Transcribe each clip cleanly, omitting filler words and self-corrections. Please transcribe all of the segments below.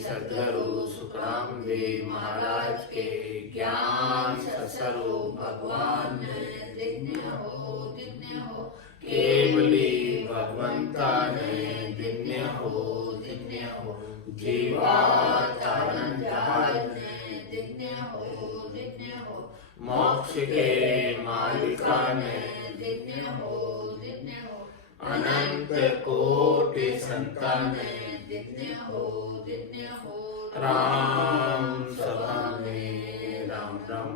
सद्गुरु सुखराम जी महाराज के ज्ञान स्वरूप भगवान दिन्य हो केवली भगवंता ने दिन्य हो जीवाचारण जहाज ने दिन्य हो मोक्ष के मालिका ने दिन्य हो अनंत कोटि संतान दिन्य हो राम सभा में राम राम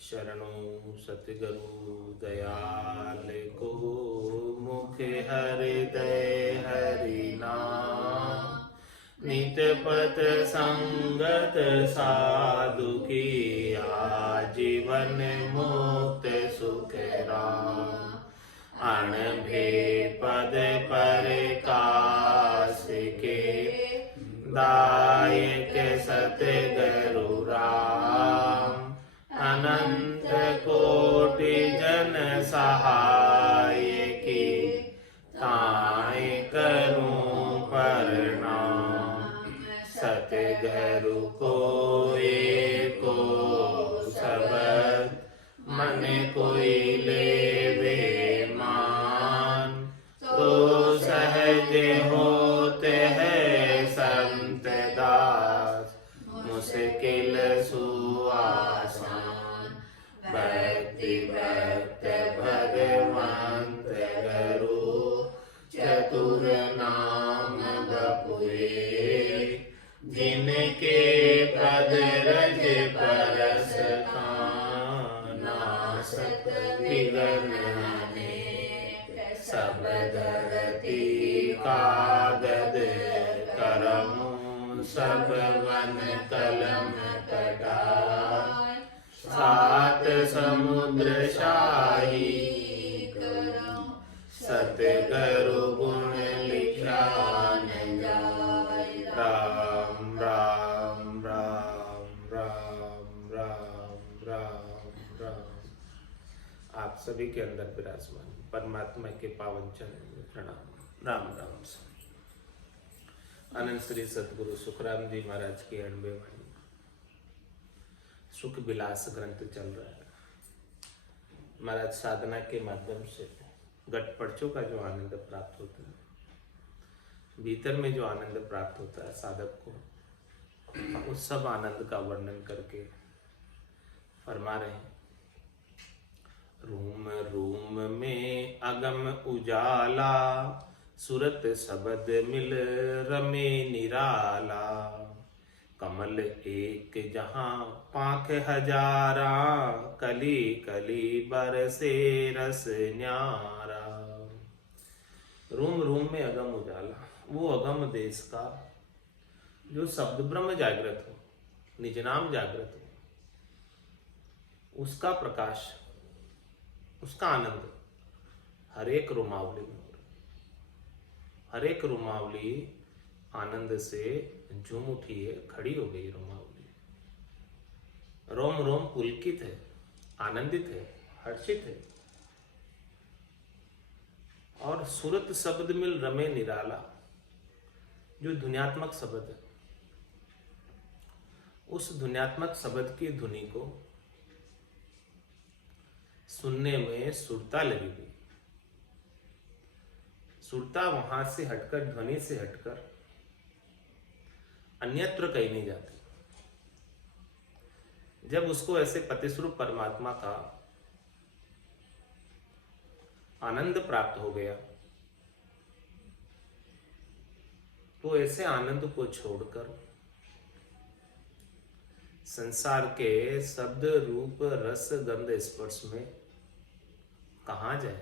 शरणों सतगुरु दयाल को मुख हृदय हरि नाम नित पथ संगत साधु की आजीवन मुक्त सुख राम अणभे पद पर काश के दायक सतगुरु राम अनंत कोटि जन सहाय की ताय करूं प्रणाम सतगुरु को एको शब्द मन कोई लेवे मान तो सहज होते हैं संत दास मुश्किल सुआसान भक्ति भक्त भगवंत गुरु चतुर नाम बपुए जिनके पद रज परस नासत विघ्न सब धरती कागद करम सब वन कलम कटाय सात समुद्र शाही सतगुरु गुण लिखा न जाय राम राम राम राम राम राम राम। आप सभी के अंदर विराजमान परमात्मा के पावन चरण में प्रणाम राम राम। अनंत श्री सतगुरु सुखराम जी महाराज की 98 वाणी सुख विलास ग्रंथ चल रहा है। महाराज साधना के माध्यम से घट पर्चों का जो आनंद प्राप्त होता है, भीतर में जो आनंद प्राप्त होता है साधक को, उस सब आनंद का वर्णन करके फरमा रहे हैं। रूम रूम में अगम उजाला सुरत शब्द मिल रमे निराला कमल एक जहां पाख हजारा कली कली बरसे रस न्यारा। रूम रूम में अगम उजाला, वो अगम देश का जो शब्द ब्रह्म जागृत हो, निज नाम जागृत हो, उसका प्रकाश, उसका आनंद हर एक रुमावली में हो रहा। हर एक रुमावली आनंद से झूम उठी है, खड़ी हो गई रुमावली। रोम रोम पुलकित है, आनंदित है, हर्षित है। और सुरत शब्द मिल रमे निराला, जो ध्वन्यात्मक शब्द है, उस ध्वन्यात्मक शब्द की धुनी को सुनने में सुरता लगी हुई। सुरता वहां से हटकर, ध्वनि से हटकर अन्यत्र कहीं नहीं जाती। जब उसको ऐसे पतिस्वरूप परमात्मा का आनंद प्राप्त हो गया, तो ऐसे आनंद को छोड़कर संसार के शब्द रूप रस गंध स्पर्श में कहां जाए,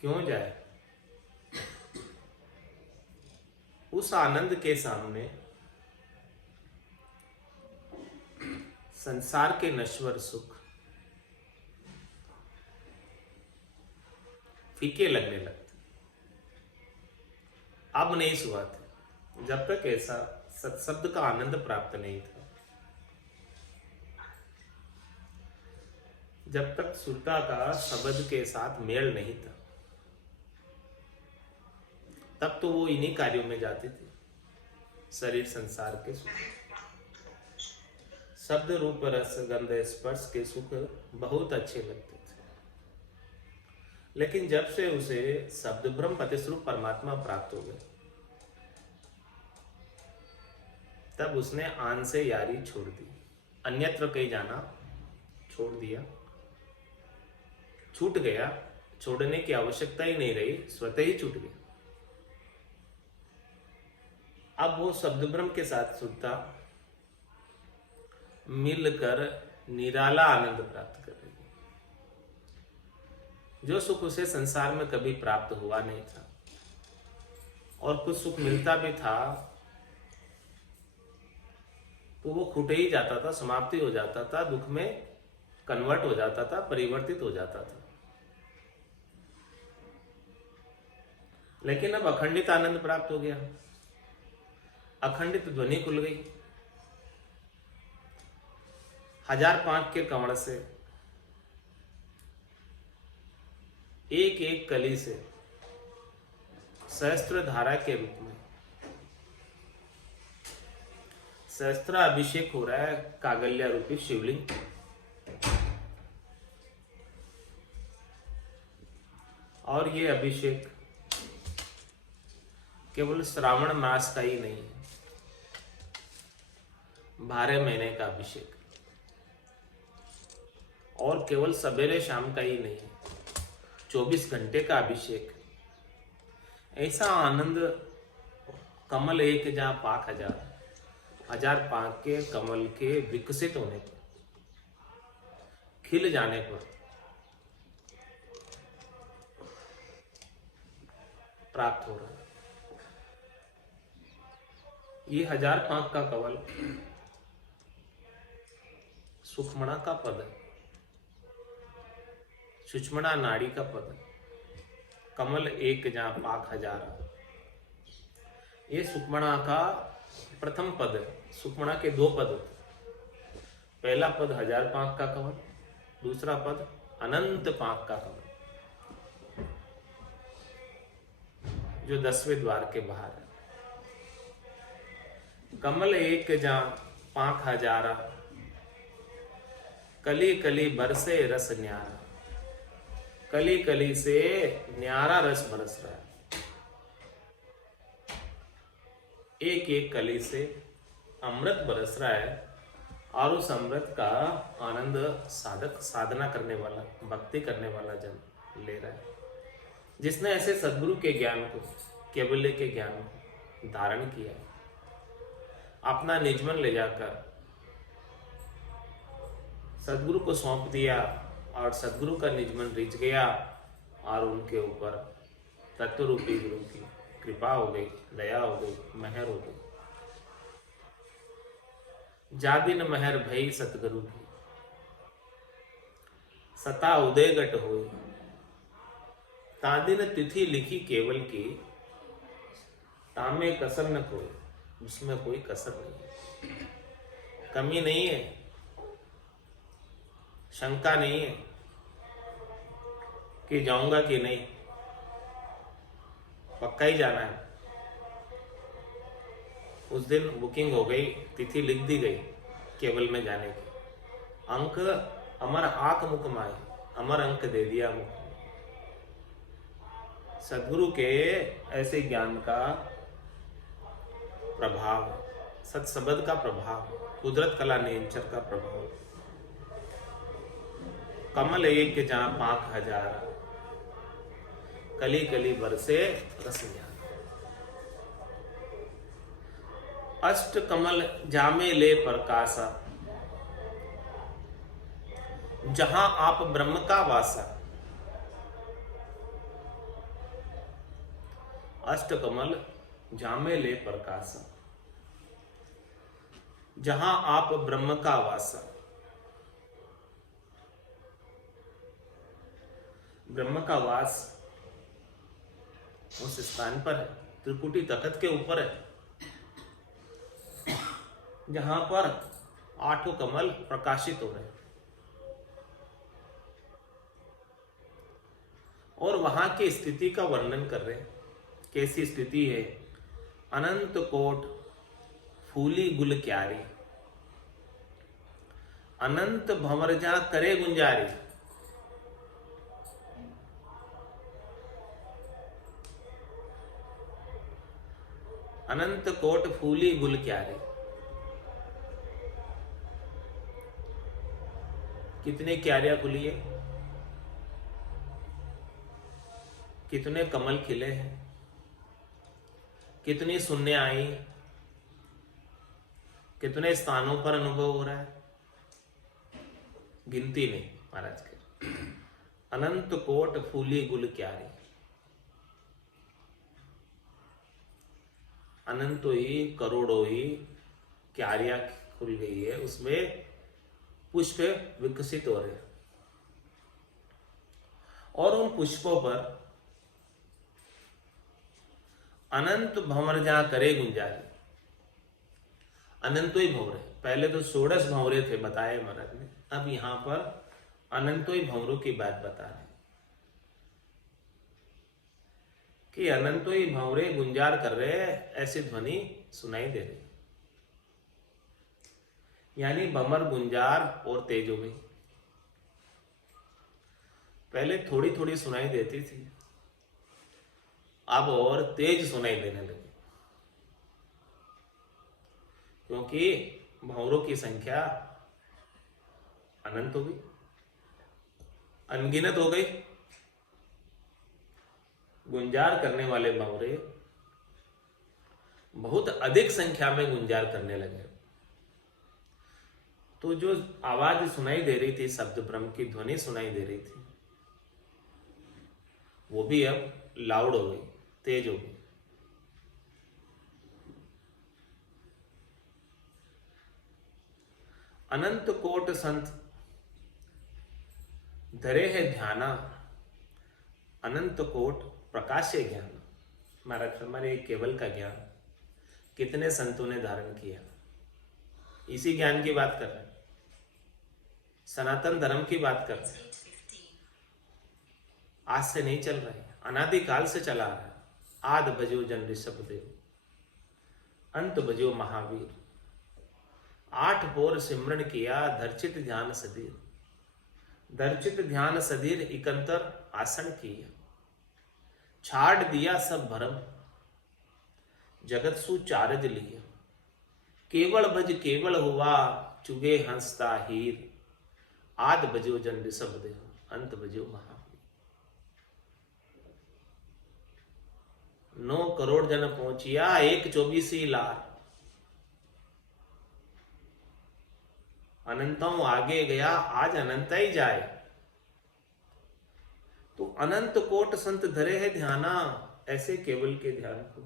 क्यों जाए? उस आनंद के सामने संसार के नश्वर सुख फीके लगने लगते। अब नहीं हुआ था, जब तक ऐसा सत्शब्द का आनंद प्राप्त नहीं था, जब तक सुरता का शब्द के साथ मेल नहीं था, तब तो वो इन्हीं कार्यों में जाते थे। शरीर संसार के सुख, शब्द रूप रस गंध स्पर्श के सुख बहुत अच्छे लगते थे। लेकिन जब से उसे शब्द ब्रह्म पतिस्वरूप परमात्मा प्राप्त हो गए, तब उसने आन से यारी छोड़ दी, अन्यत्र कहीं जाना छोड़ दिया, छूट गया। छोड़ने की आवश्यकता ही नहीं रही, स्वतः ही छूट गया। अब वो शब्द ब्रह्म के साथ सुनता, मिलकर निराला आनंद प्राप्त कर रही है, जो सुख उसे संसार में कभी प्राप्त हुआ नहीं था। और कुछ सुख मिलता भी था तो वो खुटे ही जाता था, समाप्ति हो जाता था, दुख में कन्वर्ट हो जाता था, परिवर्तित हो जाता था। लेकिन अब अखंडित आनंद प्राप्त हो गया, अखंडित ध्वनि खुल गई। 1005 के कमल से, एक एक कली से सहस्त्र धारा के रूप में सहस्त्र अभिषेक हो रहा है कागल्या रूपी शिवलिंग। और ये अभिषेक केवल श्रावण मास का ही नहीं है, 12 महीने का अभिषेक, और केवल सवेरे शाम का ही नहीं है, 24 घंटे का अभिषेक। ऐसा आनंद कमल एक जहां पाक हजार, हजार पाक के कमल के विकसित होने पर, खिल जाने पर प्राप्त हो रहा है। ये 1005 का कमल सुखमणा का पद है, सुषमणा नाड़ी का पद है। कमल एक जहां पाक हजार, ये सुखमणा का प्रथम पद है। सुखमणा के 2 पद होते, पहला पद 1005 का कमल, दूसरा पद अनंत पाक का कमल, जो 10वें द्वार के बाहर है। कमल एक जहां पाक हजारा, कली कली बरसे रस न्यारा, कली कली से न्यारा रस बरस रहा है। एक एक कली से अमृत बरस रहा है, और उस अमृत का आनंद साधक, साधना करने वाला, भक्ति करने वाला जन ले रहा है, जिसने ऐसे सद्गुरु के ज्ञान को, केवल्य के ज्ञान को धारण किया, अपना निजमन ले जाकर सद्गुरु को सौंप दिया, और सद्गुरु का निजमन रिच गया, और उनके ऊपर तत्व रूपी गुरु की कृपा हो गई, दया हो गई, मेहर हो गई। जादिन मेहर भई सतगुरु की, सता उदय गट होई, तादिन तिथि लिखी केवल की, तामे कसर न कोई, उसमें कोई कसर नहीं है, कमी नहीं है, शंका नहीं है कि जाऊंगा कि नहीं, पक्का ही जाना है। उस दिन बुकिंग हो गई, तिथि लिख दी गई केवल में जाने की, अंक अमर आक मुख माए, अमर अंक दे दिया मुख। सद्गुरु के ऐसे ज्ञान का प्रभाव, सत्सबद का प्रभाव, कुदरत कला नेचर का प्रभाव। कमल एक जहां पाक हजार, कली कली बरसे रस न्यारा। अष्ट कमल जामे ले प्रकाशा, जहां आप ब्रह्म का वासा। अष्ट कमल जामे ले प्रकाशा, जहां आप ब्रह्म का वासा। ब्रह्म का वास उस स्थान पर है, त्रिकुटी तखत के ऊपर है, जहां पर 8 कमल प्रकाशित हो रहे हैं, और वहां की स्थिति का वर्णन कर रहे हैं। कैसी स्थिति है? अनंत कोट फूली गुल क्यारी, अनंत भंवर जा करे गुंजारी। अनंत कोट फूली गुल क्यारी, कितनी क्यारियां खुली है, कितने कमल खिले हैं, कितनी शून्य आई, कितने स्थानों पर अनुभव हो रहा है, गिनती नहीं महाराज के। अनंत कोट फूली गुल क्यारी, अनंतों ही करोड़ों ही क्यारियां खुल गई है, उसमें पुष्प विकसित हो रहे हैं और उन पुष्पों पर अनंत भंवर जहां करे गुंजारी, अनंतो ही भंवरे। पहले तो 16 भंवरे थे बताए महाराज ने, अब यहां पर अनंतो ही भंवरों की बात बता रहे कि अनंतो ही भंवरे गुंजार कर रहे हैं, ऐसी ध्वनि सुनाई दे रही। यानी भंवर गुंजार और तेज हो गई। पहले थोड़ी थोड़ी सुनाई देती थी, अब और तेज सुनाई देने लगी, क्योंकि भंवरों की संख्या अनंत हो गई, अनगिनत हो गई। गुंजार करने वाले भंवरे बहुत अधिक संख्या में गुंजार करने लगे। तो जो आवाज सुनाई दे रही थी, शब्द ब्रह्म की ध्वनि सुनाई दे रही थी, वो भी अब लाउड हो गई, तेज हो गई। अनंत कोट संत धरे है ध्याना, अनंत कोट प्रकाश्य ज्ञान। महाराज हमारे केवल का ज्ञान कितने संतों ने धारण किया, इसी ज्ञान की बात कर रहे हैं, सनातन धर्म की बात कर रहे हैं। आज से नहीं चल रहे, अनादिकाल से चला रहा है। आद बजो जन ऋषभ देव, अंत बजो महावीर, 8 पोर सिमरन किया, धर्चित ध्यान सदीर। धर्चित ध्यान सदीर इकंतर आसन किया, छाड़ दिया सब भरम, जगत सु चारज लिया। केवल भज केवल हुआ, चुगे हंसता हीर। आद बजो जन ऋषभ देव, अंत बजो महावीर। 9 करोड़ जन पहुंचिया, 1/24 लाख। अनंतों आगे गया, आज अनंत ही जाए। तो अनंत कोट संत धरे है ध्याना, ऐसे केवल के ध्यान को।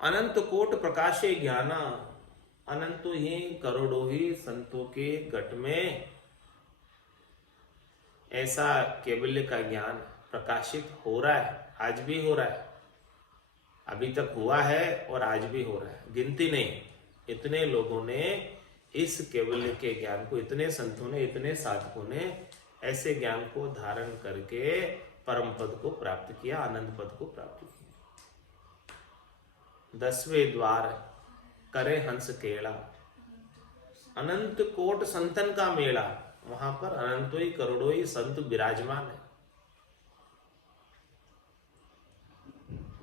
अनंत कोट प्रकाशे ज्ञाना, अनंतों ही करोड़ों ही संतों के घट में ऐसा केवल्य का ज्ञान प्रकाशित हो रहा है, आज भी हो रहा है। अभी तक हुआ है और आज भी हो रहा है, गिनती नहीं। इतने लोगों ने इस केवल्य के ज्ञान को, इतने संतों ने, इतने साधकों ने ऐसे ज्ञान को धारण करके परम पद को प्राप्त किया, आनंद पद को प्राप्त किया। 10वें द्वार करे हंस केला, अनंत कोट संतन का मेला। वहां पर अनंतों ही करोड़ों ही संत विराजमान है।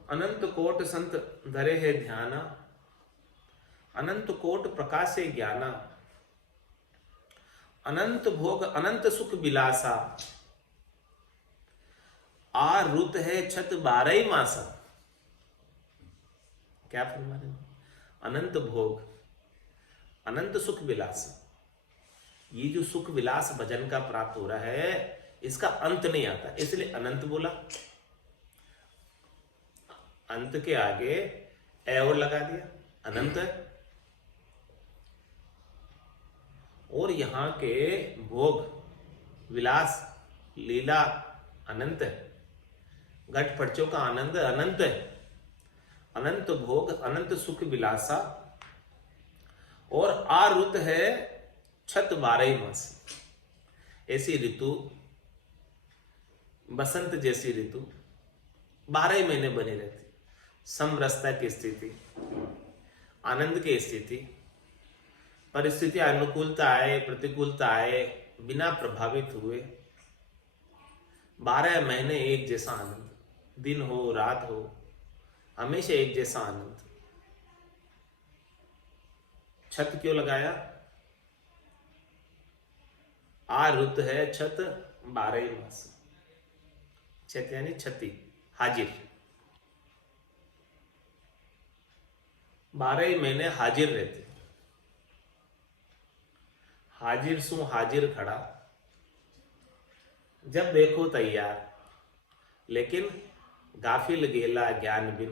अनंत कोट संत धरे है ध्याना, अनंत कोट प्रकाशे ज्ञाना। अनंत भोग अनंत सुख विलासा, आ रुत है छत 12 मासा। क्या फरमा रहे? अनंत भोग, अनंत सुख विलास। ये जो सुख विलास भजन का प्राप्त हो रहा है, इसका अंत नहीं आता, इसलिए अनंत बोला। अंत के आगे ए और लगा दिया, अनंत है। और यहां के भोग विलास लीला अनंत है, घट पटचों का आनंद अनंत है। अनंत भोग अनंत सुख विलासा, और आरुत है छत 12 मास। ऐसी ऋतु, बसंत जैसी ऋतु 12 महीने बनी रहती, समरसता की स्थिति, आनंद की स्थिति, परिस्थिति अनुकूलता आए प्रतिकूलता आए बिना प्रभावित हुए 12 महीने एक जैसा आनंद, दिन हो रात हो हमेशा एक जैसा आनंद। छत क्यों लगाया? आ रुत है छत 12 मास। छत यानी छती, हाजिर, 12 महीने हाजिर रहते। हाजिर सु हाजिर खड़ा, जब देखो तैयार, लेकिन गाफिल गेला ज्ञान बिन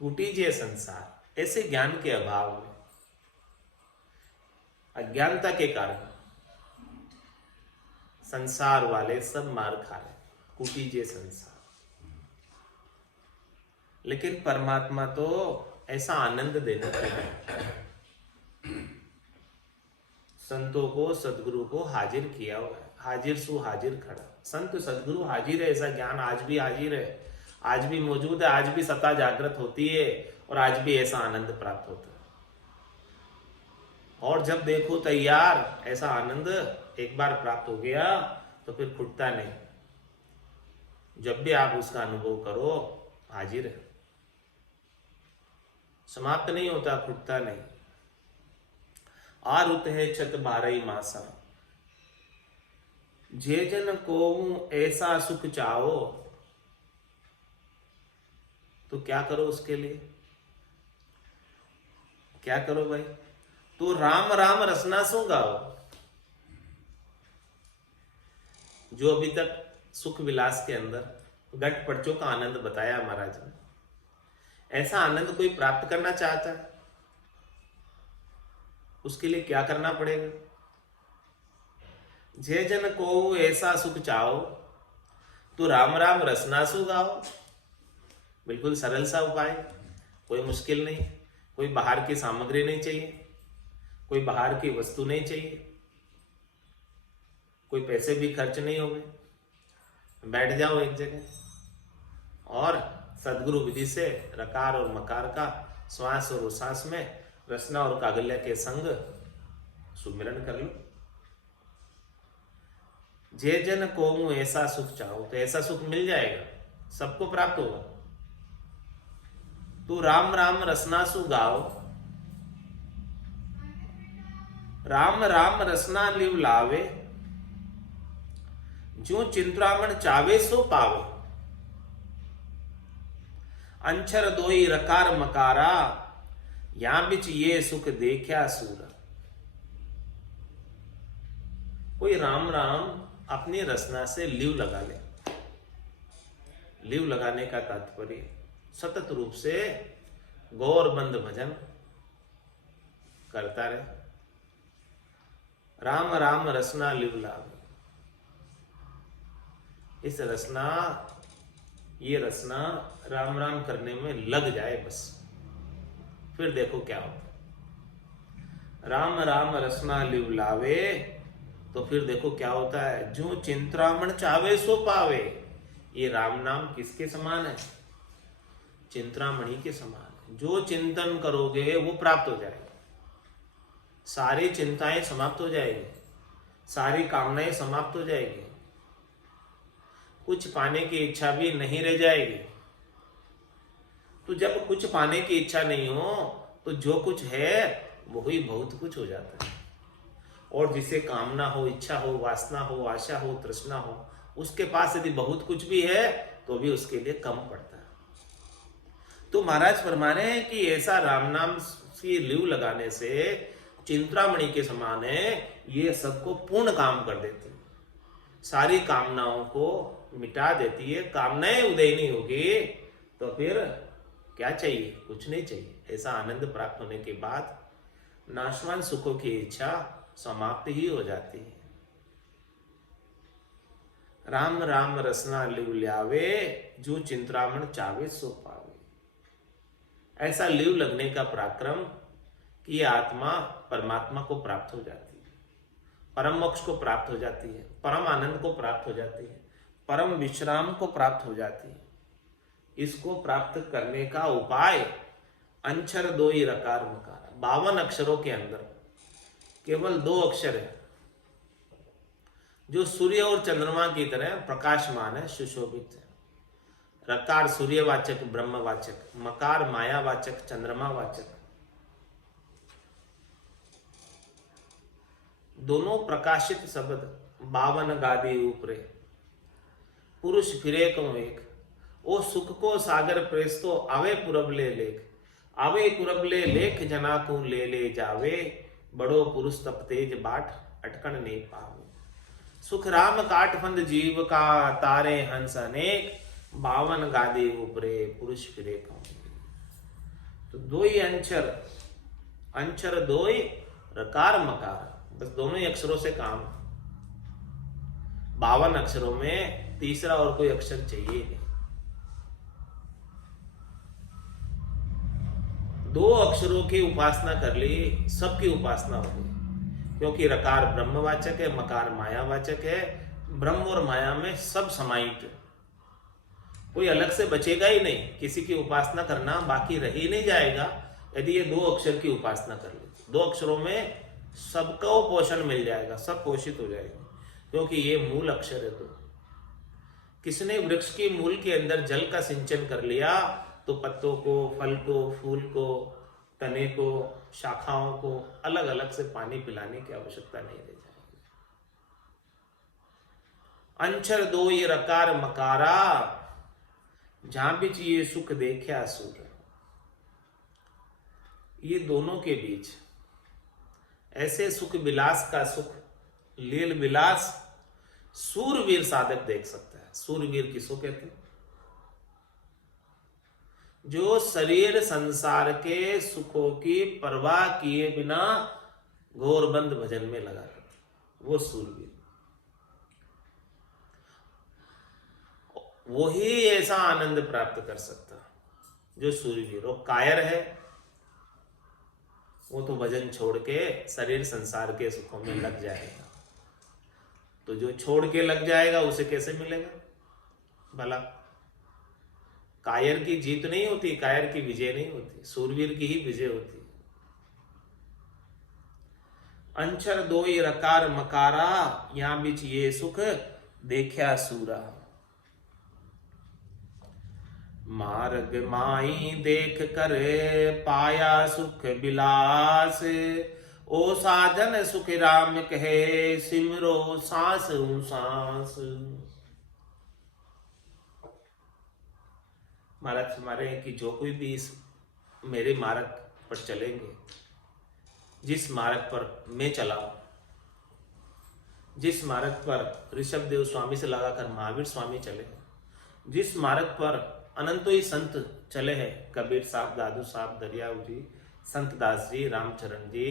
कुटीजे संसार। ऐसे ज्ञान के अभाव में, अज्ञानता के कारण संसार वाले सब मार खा रहे, कुटीजे संसार। लेकिन परमात्मा तो ऐसा आनंद देने के लिए संतों को सदगुरु को हाजिर किया हुआ है। हाजिर सु हाजिर खड़ा, संत सदगुरु हाजिर है। ऐसा ज्ञान आज भी हाजिर है, आज भी मौजूद है, आज भी सत्ता जागृत होती है और आज भी ऐसा आनंद प्राप्त होता है। और जब देखो तैयार, ऐसा आनंद एक बार प्राप्त हो गया तो फिर खुटता नहीं। जब भी आप उसका अनुभव करो, हाजिर है, समाप्त नहीं होता, खुटता नहीं। आरुत है छत 12 मासा, जे जन को ऐसा सुख चाहो तो क्या करो उसके लिए? क्या करो भाई? तो राम राम रसना सो गाओ। जो अभी तक सुख विलास के अंदर गट पर्चों का आनंद बताया महाराज ने, ऐसा आनंद कोई प्राप्त करना चाहता है, उसके लिए क्या करना पड़ेगा? जे जन को ऐसा सुख चाहो तो राम राम रसना सु गाओ। बिल्कुल सरल सा उपाय, कोई मुश्किल नहीं, कोई बाहर की सामग्री नहीं चाहिए, कोई बाहर की वस्तु नहीं चाहिए, कोई पैसे भी खर्च नहीं होंगे। बैठ जाओ एक जगह और सदगुरु विधि से रकार और मकार का श्वास और उश्वास में रसना और कागल्य के संग सुमिरन कर लो। जे जन को ऐसा सुख चाहो, तो ऐसा सुख मिल जाएगा, सबको प्राप्त होगा। तो राम राम रसना सु गाओ, राम राम रसना लिव लावे, जो चिंतरामण चावे सो पावे। अंचर दोई रकार मकारा, या बिच ये सुख देखा सूरा। कोई राम राम अपनी रसना से लिव लगा ले। लिव लगाने का तात्पर्य सतत रूप से गौरबंद भजन करता रहे। राम राम रसना लिव लावे। इस रसना, ये रसना राम राम करने में लग जाए बस, फिर देखो क्या होता। राम राम रसना लिव लावे, तो फिर देखो क्या होता है। जो चिंतरामण चावे सो पावे। ये राम नाम किसके समान है? चिंतरामणि के समान है। जो चिंतन करोगे वो प्राप्त हो जाएगा। सारी चिंताएं समाप्त हो जाएगी, सारी कामनाएं समाप्त हो जाएगी, कुछ पाने की इच्छा भी नहीं रह जाएगी। तो जब कुछ पाने की इच्छा नहीं हो तो जो कुछ है वही बहुत कुछ हो जाता है। और जिसे कामना हो, इच्छा हो, वासना हो, आशा हो, तृष्णा हो, उसके पास यदि बहुत कुछ भी है तो भी उसके लिए कम पड़ता है। तो महाराज फरमा रहे हैं कि ऐसा राम नाम की लिव लगाने से चिंतरामणि के समान है। ये सबको पूर्ण काम कर देती है, सारी कामनाओं को मिटा देती है। कामनाएं उदय नहीं होगी तो फिर क्या चाहिए? कुछ नहीं चाहिए। ऐसा आनंद प्राप्त होने के बाद नाशवान सुखों की इच्छा समाप्त ही हो जाती है। राम राम रसना लिव ल्यावे, जो चिंतरामण चावे सो पावे। ऐसा लिव लगने का पराक्रम कि ये आत्मा परमात्मा को प्राप्त हो जाती है, परम मोक्ष को प्राप्त हो जाती है, परम आनंद को प्राप्त हो जाती है, परम विश्राम को प्राप्त हो जाती है। इसको प्राप्त करने का उपाय अंचर दो ही रकार मकार, 52 अक्षरों के अंदर केवल 2 अक्षर है जो सूर्य और चंद्रमा की तरह प्रकाशमान है, सुशोभित है। रकार सूर्यवाचक ब्रह्मवाचक, मकार मायावाचक चंद्रमावाचक, दोनों प्रकाशित शब्द 52 गादी ऊपरे। पुरुष फिरे को एक, ओ सुख को सागर प्रेस्तो आवे पुरबले लेख, आवे पुरबले लेख जना को ले जावे, बड़ो पुरुष तप तेज बाट अटकन नहीं पावे। सुख राम काठफंद जीव का तारे हंस अनेक, 52 गादी ऊपरे पुरुष फिरे को। तो दो ही अंचर, अंचर दो ही रकार मकार, बस दोनों ही अक्षरों से काम। 52 अक्षरों में तीसरा और कोई अक्षर चाहिए नहीं। 2 अक्षरों की उपासना कर ली, सबकी उपासना हो गई, क्योंकि रकार ब्रह्मवाचक है, मकार मायावाचक है। ब्रह्म और माया में सब समाहित, कोई अलग से बचेगा ही नहीं। किसी की उपासना करना बाकी रह ही नहीं जाएगा यदि ये 2 अक्षर की उपासना कर ले। 2 अक्षरों में सबको पोषण मिल जाएगा, सब पोषित हो जाएगा, क्योंकि ये मूल अक्षर है। तो किसने वृक्ष के मूल के अंदर जल का सिंचन कर लिया तो पत्तों को, फल को, फूल को, तने को, शाखाओं को अलग अलग से पानी पिलाने की आवश्यकता नहीं रह जाएगी। अंचर दो ये रकार मकारा, जहां भी ये सुख देखा सुर। ये दोनों के बीच ऐसे सुख विलास का सुख, लील विलास सूरवीर साधक देख सकता है। सूरवीर किसको कहते हैं? जो शरीर संसार के सुखों की परवाह किए बिना घोरबंद भजन में लगा रहता, वो सूरवीर। वही ऐसा आनंद प्राप्त कर सकता जो सूरवीर। और कायर है वो तो भजन छोड़ के शरीर संसार के सुखों में लग जाएगा। तो जो छोड़ के लग जाएगा उसे कैसे मिलेगा भला? कायर की जीत नहीं होती, कायर की विजय नहीं होती, सूरवीर की ही विजय होती। अंचर दो ही रकार मकारा, यहां बीच ये सुख देखा सूरा। मार्ग माई देख कर पाया सुख बिलास, ओ साधन सुख राम कहे सिमरो सांस सांस। महाराज हमारे कि जो कोई भी इस मेरे मार्ग पर चलेंगे, जिस मार्ग पर मैं चला, जिस मार्ग पर ऋषभ देव स्वामी से लगाकर महावीर स्वामी चले, जिस मार्ग पर अनंतो ही संत चले हैं, कबीर साहब, दादू साहब, दरियाऊ जी, संत दास जी, रामचरण जी,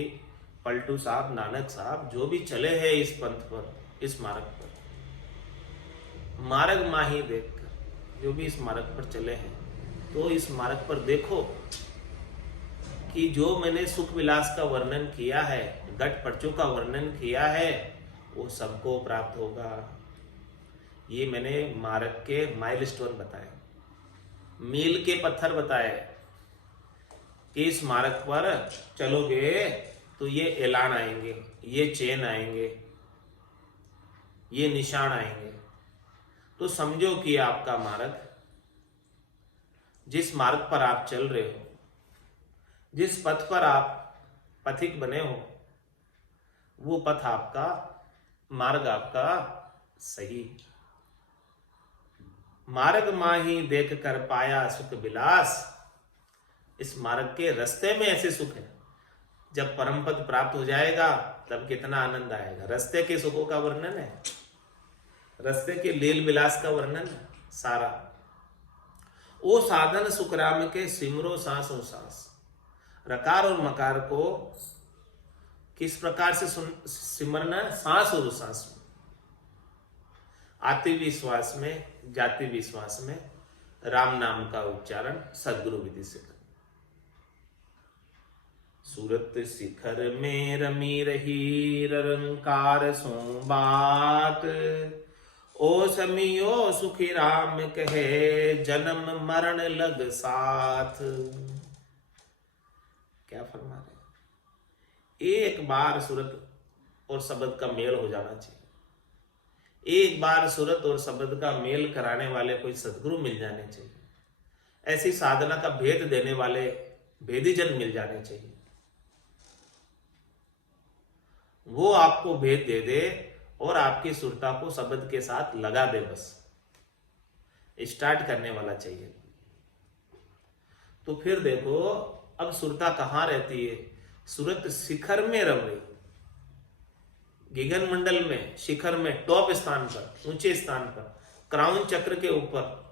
पलटू साहब, नानक साहब, जो भी चले हैं इस पंथ पर, इस मार्ग पर, मार्ग माही देखकर जो भी इस मार्ग पर चले हैं, तो इस मार्ग पर देखो कि जो मैंने सुख विलास का वर्णन किया है, घट पर्चों का वर्णन किया है, वो सबको प्राप्त होगा। ये मैंने मार्ग के माइलस्टोन बताए, मील के पत्थर बताए कि इस मार्ग पर चलोगे तो ये ऐलान आएंगे, ये चेन आएंगे, ये निशान आएंगे। तो समझो कि आपका मार्ग, जिस मार्ग पर आप चल रहे हो, जिस पथ पर आप पथिक बने हो, वो पथ आपका, मार्ग आपका सही। मार्ग माही देख कर पाया सुख विलास, इस मार्ग के रास्ते में ऐसे सुख है। जब परम पद प्राप्त हो जाएगा तब कितना आनंद आएगा। रास्ते के सुखों का वर्णन है, रास्ते के लील विलास का वर्णन है सारा। ओ साधन सुख राम के सिमरो सांस ओ सांस। रकार और मकार को किस प्रकार से सिमरना? सांस और सांस में, आते विश्वास में, जाति विश्वास में राम नाम का उच्चारण सदगुरु विधि से कर। सूरत शिखर में रमी रही रंकार सो बात, ओ समियो सुखी राम कहे जन्म मरण लग साथ। क्या फरमा रहे हैं? एक बार सूरत और शब्द का मेल हो जाना चाहिए। एक बार सूरत और शब्द का मेल कराने वाले कोई सदगुरु मिल जाने चाहिए। ऐसी साधना का भेद देने वाले भेदीजन मिल जाने चाहिए। वो आपको भेद दे दे और आपकी सुरता को शब्द के साथ लगा दे, बस स्टार्ट करने वाला चाहिए। तो फिर देखो, अब सुरता कहां रहती है? सूरत शिखर में रह रही, गगन मंडल में, शिखर में, टॉप स्थान पर, ऊंचे स्थान पर, क्राउन चक्र के ऊपर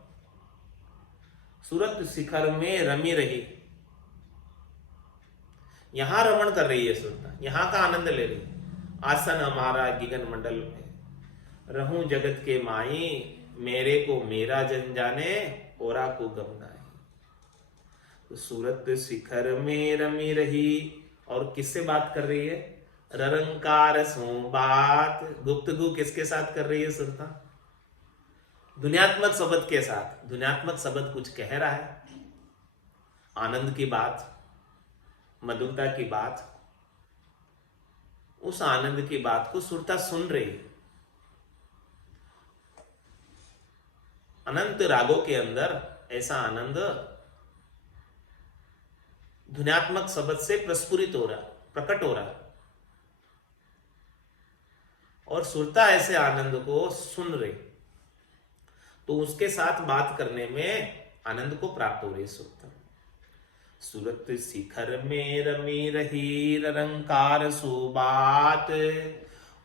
सूरत शिखर में रमी रही। यहां रमण कर रही है सुरता, यहां का आनंद ले रही। आसन हमारा गगन मंडल में, रहूं जगत के माई, मेरे को मेरा जन जाने, औरा को गम नाई। तो सूरत शिखर में रमी रही, और किससे बात कर रही है? ररंकार सो बात। गुप्तगु किसके साथ कर रही है सुरता? दुनियात्मक शब्द के साथ। दुनियात्मक शब्द कुछ कह रहा है, आनंद की बात, मधुरता की बात। उस आनंद की बात को सुरता सुन रही है। अनंत रागों के अंदर ऐसा आनंद ध्वन्यात्मक शब्द से प्रस्फुरित हो रहा, प्रकट हो रहा, और सुरता ऐसे आनंद को सुन रही, तो उसके साथ बात करने में आनंद को प्राप्त हो रही सुरता। सूरत शिखर में रमी रही, ररंकार सुबात,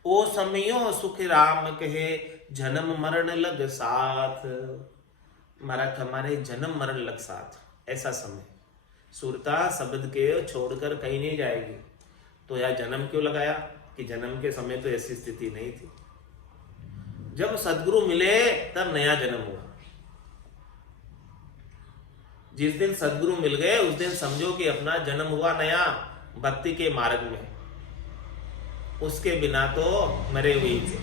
ओ समयो सुख राम कहे, जन्म मरण लग साथ। महाराज हमारे जन्म मरण लग साथ, ऐसा समय। सुरता शब्द के छोड़कर कहीं नहीं जाएगी। तो यार जन्म क्यों लगाया? कि जन्म के समय तो ऐसी स्थिति नहीं थी। जब सदगुरु मिले तब नया जन्म हुआ। जिस दिन सदगुरु मिल गए उस दिन समझो कि अपना जन्म हुआ नया, भक्ति के मार्ग में। उसके बिना तो मरे हुए थे,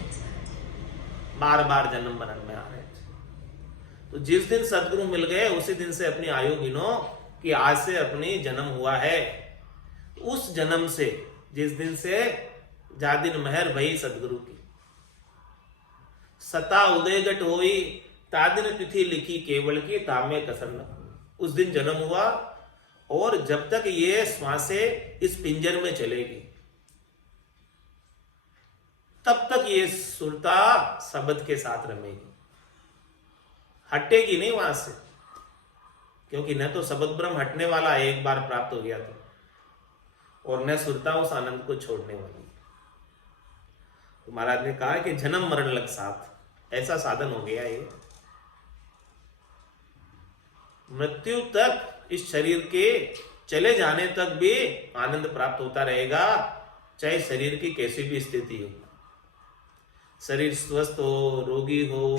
बार बार जन्म मरण में आ रहे थे। तो जिस दिन सदगुरु मिल गए उसी दिन से अपनी आयु गिनो कि आज से अपनी जन्म हुआ है। उस जन्म से, जिस दिन से जा दिन महर भई सदगुरु की, सता उदयगट होई, तादिन तिथि लिखी केवल की, तामे कसर न। उस दिन जन्म हुआ, और जब तक ये श्वासें इस पिंजर में चलेगी तब तक ये सुरता शब्द के साथ रमेगी, हटेगी नहीं वहां से। क्योंकि न तो शब्द ब्रह्म हटने वाला एक बार प्राप्त हो गया था, और न सुरता उस आनंद को छोड़ने वाली। तो महाराज ने कहा कि जन्म मरण लग साथ, ऐसा साधन हो गया ये। मृत्यु तक इस शरीर के चले जाने तक भी आनंद प्राप्त होता रहेगा, चाहे शरीर की कैसी भी स्थिति हो। शरीर स्वस्थ हो, रोगी हो,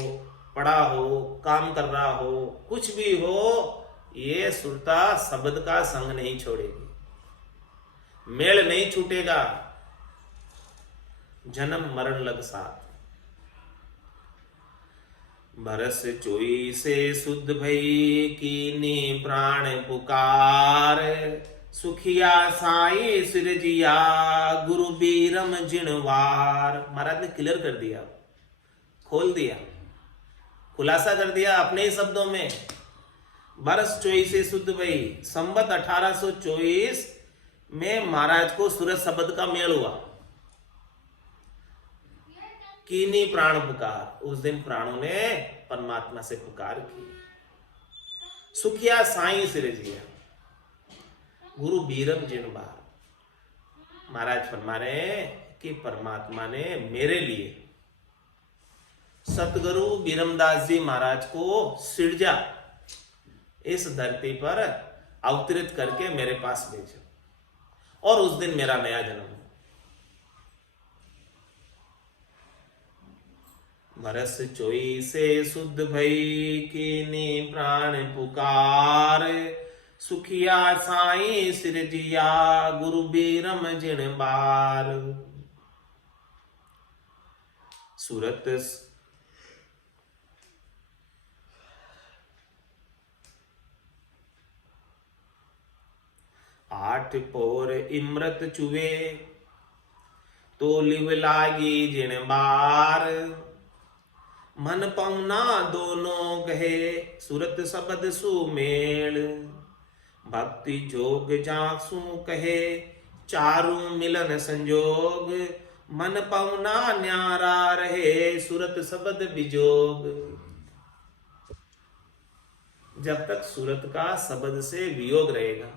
पड़ा हो, काम कर रहा हो, कुछ भी हो, ये सुरता शब्द का संग नहीं छोड़ेगी, मेल नहीं छूटेगा। जन्म मरण लग साथ। बरस चोई से शुद्ध भई, कीनी प्राण पुकार, सुखिया साई सिरजिया, गुरु बीरम जिणवार। महाराज ने क्लियर कर दिया, खोल दिया, खुलासा कर दिया अपने ही शब्दों में। बरस चोई से शुद्ध भई, संवत 1824 में महाराज को सूरत शब्द का मेल हुआ। कीनी प्राण पुकार, उस दिन प्राणों ने परमात्मा से पुकार की। सुखिया साई सिरजिया, गुरु बीरम जिणवार। महाराज फरमा रहे हैं कि परमात्मा ने मेरे लिए सतगुरु बीरमदास जी महाराज को सिरजा, इस धरती पर अवतरित करके मेरे पास भेजा, और उस दिन मेरा नया जन्म। बरस चोई से शुद्ध भई, कीनी प्राण पुकार, सुखिया साई सिरजिया, गुरु बीरम जिणवार। सूरत आठ पोर इमृत चुवे, तो लिव लागी जिन बार, मन पौना दोनों कहे, सुरत शब्द सुमेल, भक्ति जोग जासू कहे, चारू मिलन संजोग, मन पौना न्यारा रहे, सुरत शब्द विजोग। जब तक सूरत का शब्द से वियोग रहेगा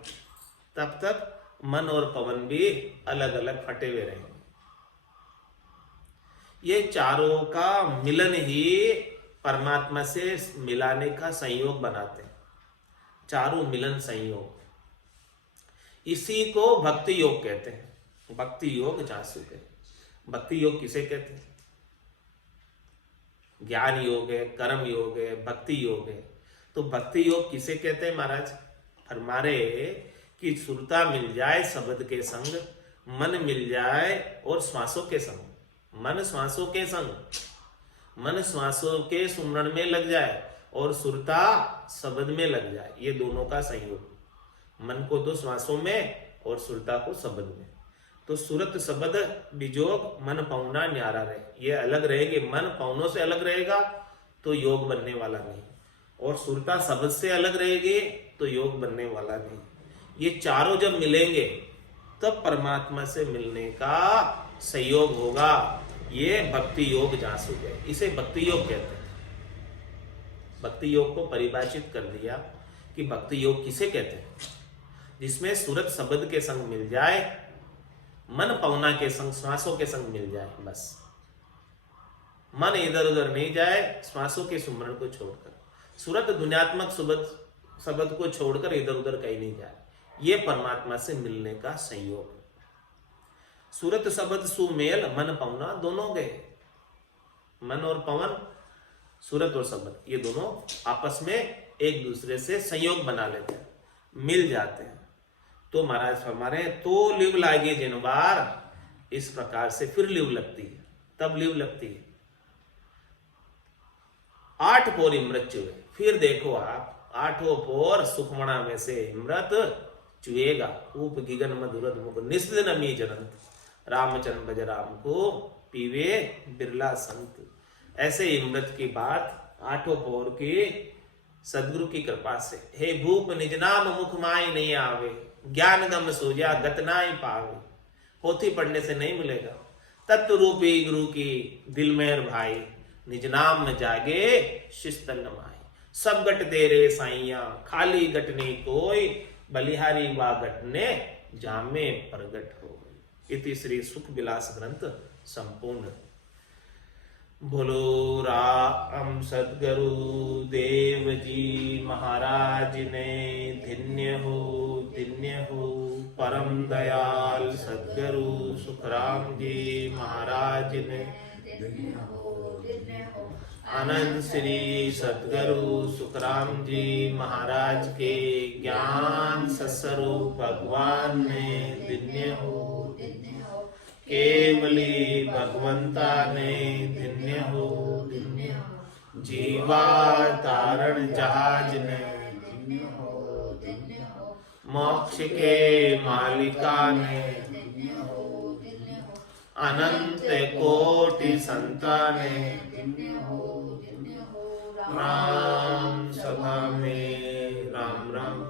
तब तक मन और पवन भी अलग अलग फटे हुए रहेंगे। ये चारों का मिलन ही परमात्मा से मिलाने का संयोग बनाते हैं, चारों मिलन संयोग। इसी को भक्ति योग कहते हैं। भक्ति योग जासू के। भक्ति योग किसे कहते हैं? ज्ञान योग है, कर्म योग है, भक्ति योग है। तो भक्ति योग किसे कहते हैं महाराज? फरमारे कि सुरता मिल जाए शब्द के संग, मन मिल जाए और श्वासों के संग, मन श्वासों के संग, मन श्वासों के सुमरण में लग जाए और सुरता शब्द में लग जाए, ये दोनों का संयोग। मन को तो श्वासों में और सुरता को शब्द में। तो सुरत शब्द विजोग, मन पौना न्यारा रहे, ये अलग रहेंगे। मन पौनों से अलग रहेगा तो योग बनने वाला नहीं, और सुरता शब्द से अलग रहेगी तो योग बनने वाला नहीं। ये चारों जब मिलेंगे तब परमात्मा से मिलने का संयोग होगा। ये भक्ति योग जासू है, इसे भक्ति योग कहते हैं। भक्ति योग को परिभाषित कर दिया कि भक्ति योग किसे कहते हैं? जिसमें सूरत शब्द के संग मिल जाए, मन पवना के संग, श्वासों के संग मिल जाए, बस मन इधर उधर नहीं जाए श्वासों के सुमरण को छोड़कर, सूरत दुनियात्मक शब्द को छोड़कर इधर उधर कहीं नहीं जाए। ये परमात्मा से मिलने का संयोग। सूरत शब्द सुमेल, मन पवना दोनों गए। मन और पवन, सूरत और शब्द, ये दोनों आपस में एक दूसरे से संयोग बना लेते हैं, मिल जाते हैं। तो महाराज फरमारे तो लिव लागे जिन बार, इस प्रकार से फिर लिव लगती है। तब लिव लगती है। 8 पोर इमृत चुए। फिर देखो आप, 8 पोर सुखमणा में से इमृत चुएगा। ऊप गिगन मधुरत मुख निस्दिन अमी जनंत, रामचंद्र भज राम को पीवे बिरला संत। ऐसे इमृत की बात 8 पोर की सदगुरु की कृपा से, हे भूप निज नाम मुख माई नहीं आवे, ज्ञान गम सोजा गत नाई पावे। पोथी पढ़ने से नहीं मिलेगा, तत्व रूपी गुरु की दिल मेहर भाई, निज नाम न जागे शिस्तन माई। सब गट दे रे साइया, खाली गटने कोई, बलिहारी वा गटने जामे प्रगट हो। इति श्री सुख विलास ग्रंथ संपूर्ण। बोलो राम सद्गुरु देव जी महाराज ने धन्य हो, धन्य हो। परम दयाल सद्गुरु सुखराम जी महाराज ने धन्य हो, धन्य हो। आनंद श्री सद्गुरु सुखराम जी महाराज के ज्ञान सस्वरूप भगवान ने धन्य हो, धन्य हो। केवली भगवंता ने धन्य हो, धन्य हो। जीवा तारण जहाज ने धन्य हो, धन्य हो। मोक्ष के मालिका ने धन्य हो, धन्य हो। अनंत कोटि संता ने धन्य हो, धन्य हो। राम सभा में राम राम।